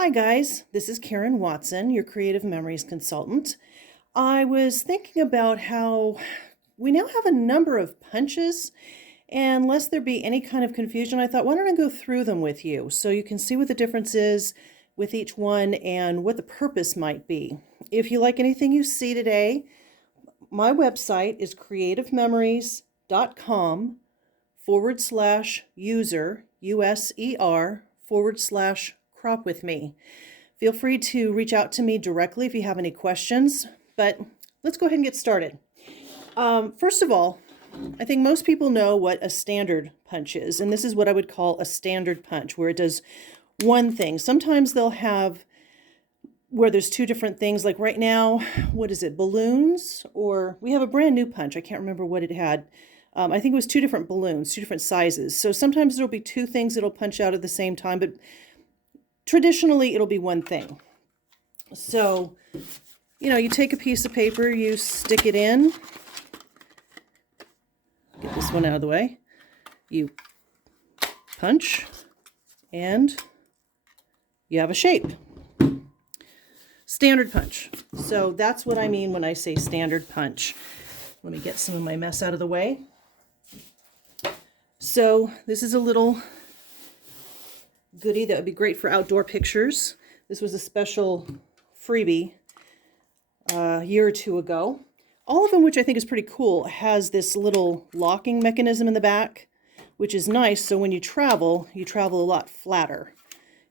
Hi guys, this is Karen Watson, your Creative Memories consultant. I was thinking about how we now have a number of punches, and lest there be any kind of confusion, I thought, why don't I go through them with you so you can see what the difference is with each one and what the purpose might be. If you like anything you see today, my website is creativememories.com/user, USER, /crop with me. Feel free to reach out to me directly if you have any questions, but let's go ahead and get started. First of all, I think most people know what a standard punch is, and this is what I would call a standard punch, where it does one thing. Sometimes they'll have where there's two different things, like right now, what is it, balloons? Or we have a brand new punch, I can't remember what it had. I think it was two different balloons, two different sizes. So sometimes there'll be two things that'll punch out at the same time, but traditionally it'll be one thing. So, you take a piece of paper, you stick it in, get this one out of the way, you punch, and you have a shape. Standard punch. So that's what I mean when I say standard punch. Let me get some of my mess out of the way. So this is a little goodie that would be great for outdoor pictures. This was a special freebie a year or two ago. All of them, which I think is pretty cool, has this little locking mechanism in the back, which is nice. So when you travel a lot flatter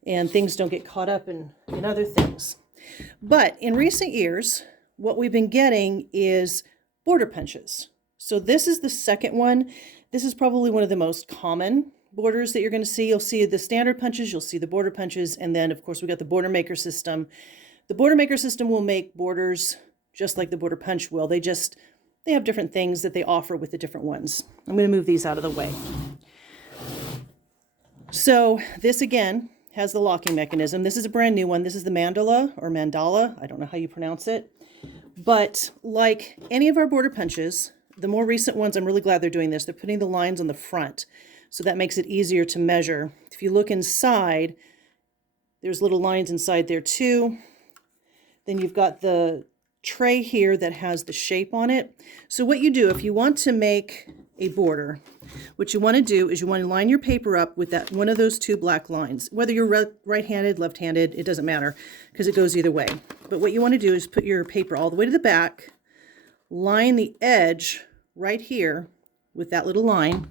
and things don't get caught up in other things. But in recent years, what we've been getting is border punches. So this is the second one. This is probably one of the most common borders that you're going to see. You'll see the standard punches, you'll see the border punches, and then of course we got the border maker system. The border maker system will make borders just like the border punch will. They have different things that they offer with the different ones. I'm going to move these out of the way. So this again has the locking mechanism. This is a brand new one. This is the Mandala or Mandala. I don't know how you pronounce it. But like any of our border punches, the more recent ones, I'm really glad they're doing this. They're putting the lines on the front. So that makes it easier to measure. If you look inside, there's little lines inside there too. Then you've got the tray here that has the shape on it. So what you do, if you want to make a border, what you want to do is you want to line your paper up with that one of those two black lines. Whether you're right-handed, left-handed, it doesn't matter because it goes either way. But what you want to do is put your paper all the way to the back, line the edge right here with that little line.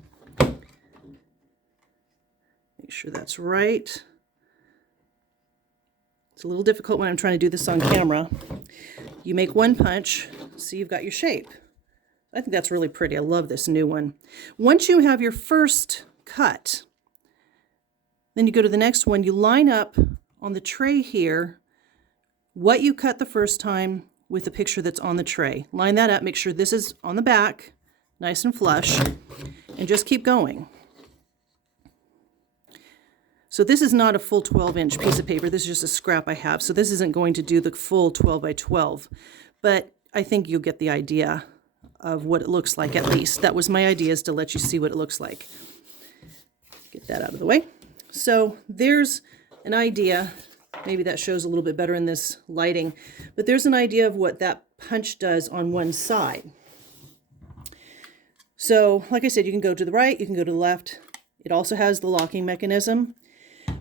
Make sure that's right. It's a little difficult when I'm trying to do this on camera. You make one punch, so you've got your shape. I think that's really pretty. I love this new one. Once you have your first cut, then you go to the next one. You line up on the tray here what you cut the first time with the picture that's on the tray. Line that up, make sure this is on the back, nice and flush, and just keep going. So this is not a full 12-inch piece of paper. This is just a scrap I have. So this isn't going to do the full 12 by 12, but I think you'll get the idea of what it looks like at least. That was my idea, is to let you see what it looks like. Get that out of the way. So there's an idea. Maybe that shows a little bit better in this lighting, but there's an idea of what that punch does on one side. So like I said, you can go to the right, you can go to the left. It also has the locking mechanism.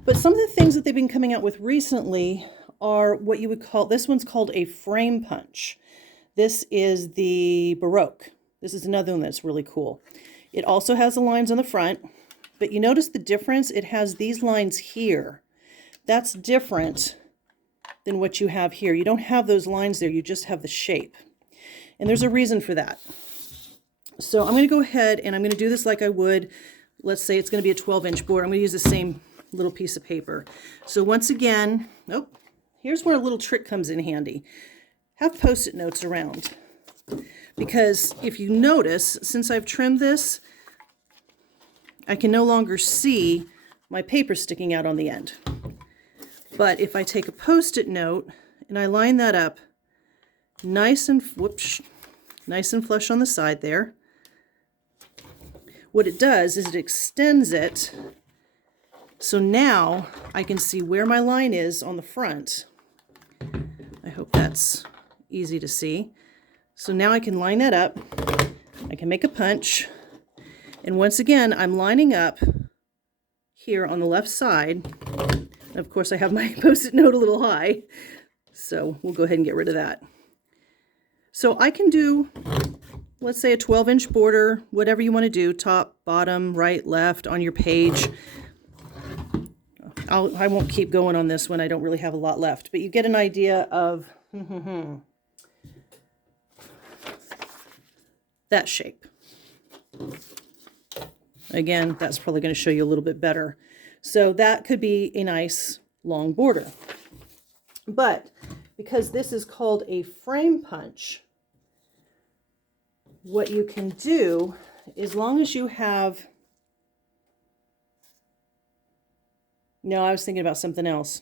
But some of the things that they've been coming out with recently are what you would call, this one's called a frame punch. This is the Baroque. This is another one that's really cool. It also has the lines on the front, but you notice the difference? It has these lines here. That's different than what you have here. You don't have those lines there, you just have the shape. And there's a reason for that. So I'm going to go ahead and I'm going to do this like I would, let's say it's going to be a 12-inch board. I'm going to use the same little piece of paper. So once again, here's where a little trick comes in handy. Have Post-it notes around, because if you notice, since I've trimmed this, I can no longer see my paper sticking out on the end. But if I take a Post-it note and I line that up nice and flush on the side there, what it does is it extends it. So now I can see where my line is on the front. I hope that's easy to see. So now I can line that up. I can make a punch. And once again, I'm lining up here on the left side. And of course, I have my Post-it note a little high. So we'll go ahead and get rid of that. So I can do, let's say, a 12-inch border, whatever you want to do, top, bottom, right, left, on your page. I won't keep going on this one. I don't really have a lot left, but you get an idea of that shape. Again, that's probably going to show you a little bit better. So that could be a nice long border. But because this is called a frame punch, what you can do, as long as you have... No, I was thinking about something else.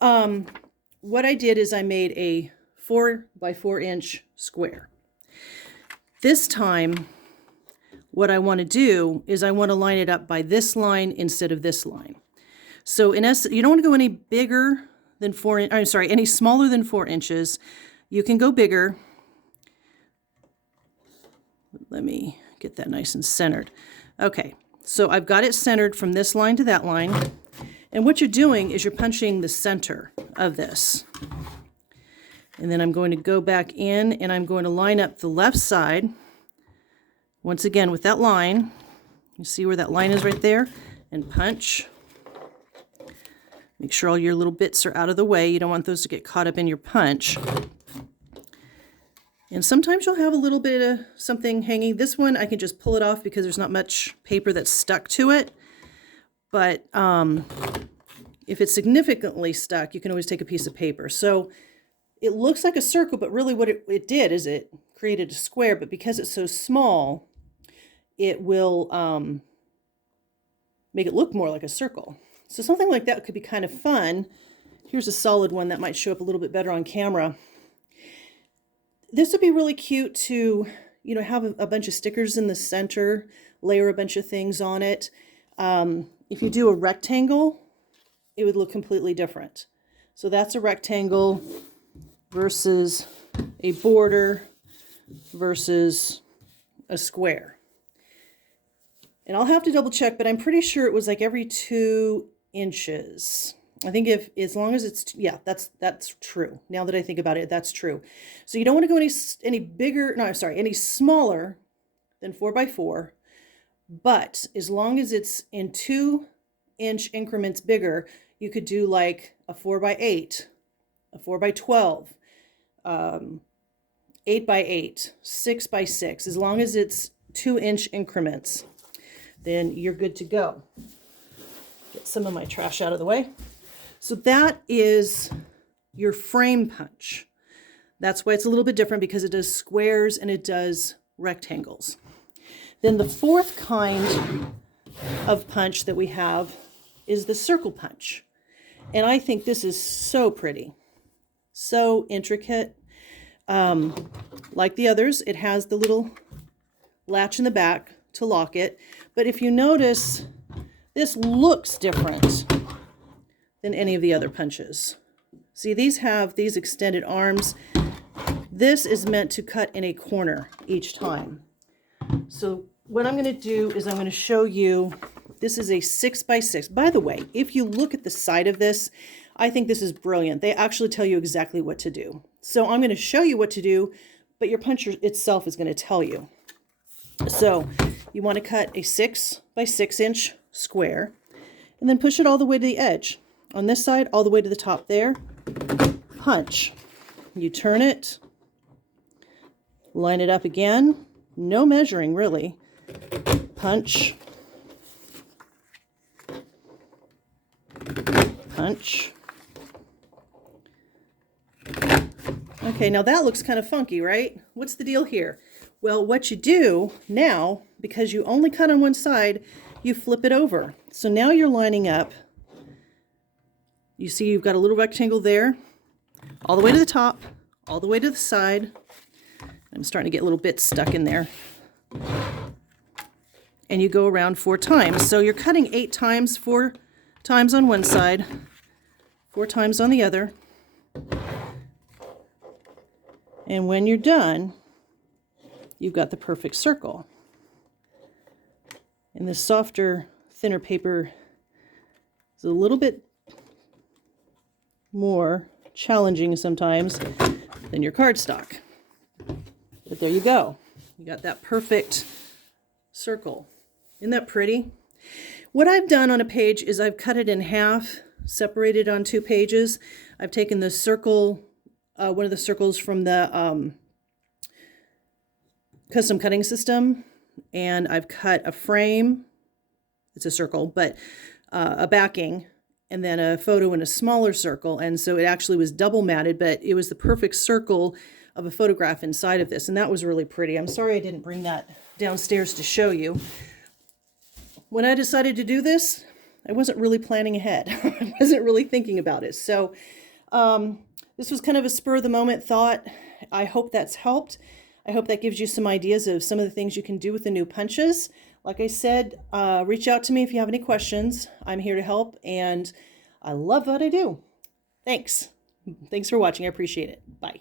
What I did is I made a 4 by 4 inch square. This time, what I want to do is I want to line it up by this line instead of this line. So in essence, you don't want to go any bigger than any smaller than 4 inches. You can go bigger. Let me get that nice and centered. Okay, so I've got it centered from this line to that line. And what you're doing is you're punching the center of this. And then I'm going to go back in and I'm going to line up the left side. Once again with that line. You see where that line is right there? And punch. Make sure all your little bits are out of the way. You don't want those to get caught up in your punch. And sometimes you'll have a little bit of something hanging. This one I can just pull it off because there's not much paper that's stuck to it. But if it's significantly stuck, you can always take a piece of paper. So it looks like a circle, but really what it did is it created a square. But because it's so small, it will make it look more like a circle. So something like that could be kind of fun. Here's a solid one that might show up a little bit better on camera. This would be really cute to, have a bunch of stickers in the center, layer a bunch of things on it. If you do a rectangle, it would look completely different. So that's a rectangle versus a border versus a square. And I'll have to double check, but I'm pretty sure it was like every 2 inches. I think as long as it's, yeah, that's true. Now that I think about it, that's true. So you don't want to go any smaller than 4 by 4. But as long as it's in 2-inch increments bigger, you could do like a 4 by 8, a 4 by 12, 8 by 8, 6 by 6. As long as it's 2-inch increments, then you're good to go. Get some of my trash out of the way. So that is your frame punch. That's why it's a little bit different, because it does squares and it does rectangles. Then the fourth kind of punch that we have is the circle punch. And I think this is so pretty, so intricate. Like the others, it has the little latch in the back to lock it. But if you notice, this looks different than any of the other punches. See, these have these extended arms. This is meant to cut in a corner each time. So what I'm going to do is I'm going to show you, this is a 6 by 6. By the way, if you look at the side of this, I think this is brilliant. They actually tell you exactly what to do. So I'm going to show you what to do, but your puncher itself is going to tell you. So you want to cut a 6 by 6 inch square and then push it all the way to the edge. On this side, all the way to the top there. Punch. You turn it, line it up again. No measuring, really. Punch. Punch. Okay, now that looks kind of funky, right? What's the deal here? Well, what you do now, because you only cut on one side, you flip it over. So now you're lining up. You see you've got a little rectangle there, all the way to the top, all the way to the side. I'm starting to get little bits stuck in there. And you go around 4 times. So you're cutting 8 times for times on one side, 4 times on the other. And when you're done, you've got the perfect circle. And this softer, thinner paper is a little bit more challenging sometimes than your cardstock. But there you go. You got that perfect circle. Isn't that pretty? What I've done on a page is I've cut it in half, separated on 2 pages. I've taken the circle, one of the circles from the custom cutting system, and I've cut a frame. It's a circle, but a backing, and then a photo in a smaller circle. And so it actually was double matted, but it was the perfect circle of a photograph inside of this. And that was really pretty. I'm sorry I didn't bring that downstairs to show you. When I decided to do this, I wasn't really planning ahead. I wasn't really thinking about it. So this was kind of a spur of the moment thought. I hope that's helped. I hope that gives you some ideas of some of the things you can do with the new punches. Like I said, reach out to me if you have any questions. I'm here to help, and I love what I do. Thanks. Thanks for watching. I appreciate it. Bye.